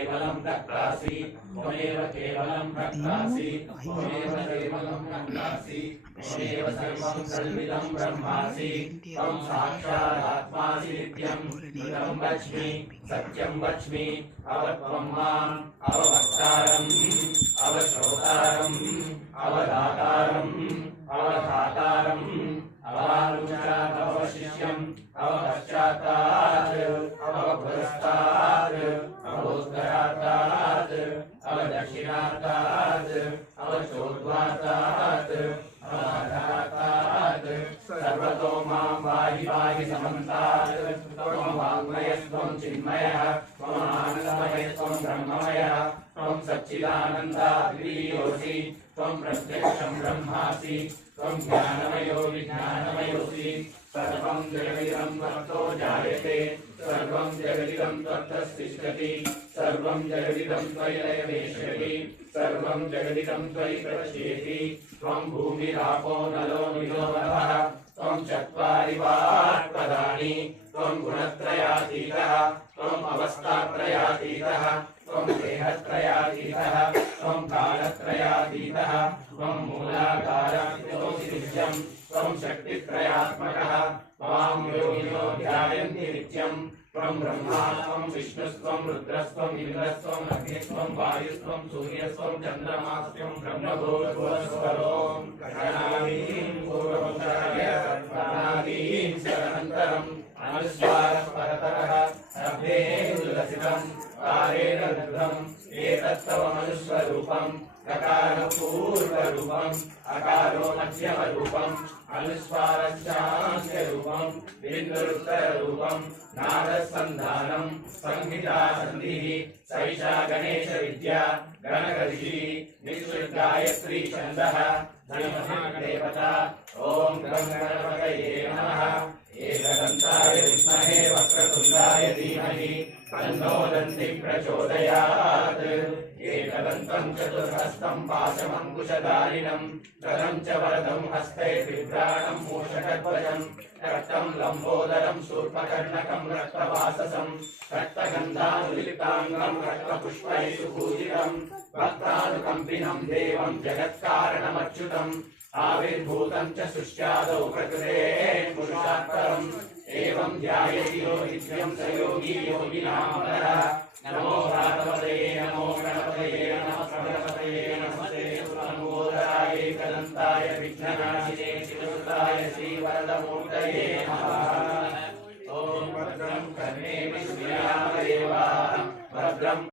केवलं भक्तासि त्वमेव केवलं भक्तासि त्वमेव केवलं भक्तासि त्वमेव सर्वं सर्विदं ब्रह्मासि त्वं साक्षादात्मासि नित्यं इदं वच्मि सत्यं वच्मि अवत्वं माम् अववक्तारम् अवश्रोतारम् अवदातारम् अवधातारम् अवानुचात् अवशिष्यम् अवपश्चातात् अवपुरस्तात् अवोत्तरातात् अवदक्षिणातात् अवचोद्वातात् अवधातात् सर्वतो मां पाहि पाहि समन्तात् त्वं वाङ्मयस्त्वं चिन्मयः त्वम् आनन्दमयस्त्वं ब्रह्ममयः त्वं सच्चिदानन्दाद्वितीयोऽसि त्वं प्रत्यक्षं ब्रह्मासि त्वं ज्ञानमयो विज्ञानमयोऽसि सर्वं जगदिदं त्वत्तो जायते सर्वं जगदिदं त्वत्तस्तिष्ठति सर्वं जगदिदं त्वयैवेष्यति सर्वं जगदिदं त्वयि प्रपश्येति त्वं भूमिरापो नलो निलोभः त्वं चत्वारि वाक्पदानि त्वं गुणत्रयातीतः त्वम् अवस्थात्रयातीतः त्वं देहत्रयातीतः त्वं कालत्रयातीतः त्वं मूलाधारं त्वं शक्तित्रयात्मकः त्वां योगिनो ध्यायन्ति नित्यं त्वं ब्रह्मा त्वं विष्णुस्त्वं रुद्रस्त्वं इन्द्रस्त्वं अग्निस्त्वं वायुस्त्वं सूर्यस्त्वं चन्द्रमास्त्वं ब्रह्मभूतस्वरों गणादीं पूर्वमुदाय गणादीं शरणन्तरम् अनुस्वारः परतरः शब्देन्दुलसितं कारेण लब्धम् एतत्तव मनुष्यरूपम् ककारपूर्वरूपम् अकारो मध्यमरूपम् अनुस्वारश्चान्त्यरूपम् बिन्दुरुत्तररूपम् नादसन्धानम् संहितासन्धिः सैषा गणेशविद्या गणगर्षिः निःश्रुतगायत्री छन्दः देवता ॐ गं गणपतये नमः एकदन्ताय विद्महे वक्रतुण्डाय धीमहि तन्नो दन्तिः प्रचोदयात् एकदन्तं चतुर्हस्तं पाशमङ्कुशधारिणं गदं च वरदं हस्ते बिभ्राणं मूषकध्वजं रक्तं लम्बोदरं शूर्पकर्णकं रक्तवाससं रक्तगन्धानुलिप्ताङ्गं रक्तपुष्पैः सुपूजितं भक्तानुकम्पिनं देवं जगत्कारणमच्युतम् आविर्भूतं च सृष्ट्यादौ प्रकृतेः पुरुषात्परम् एवं ध्यायति यो नित्यं स योगी योगिनां वरः नमो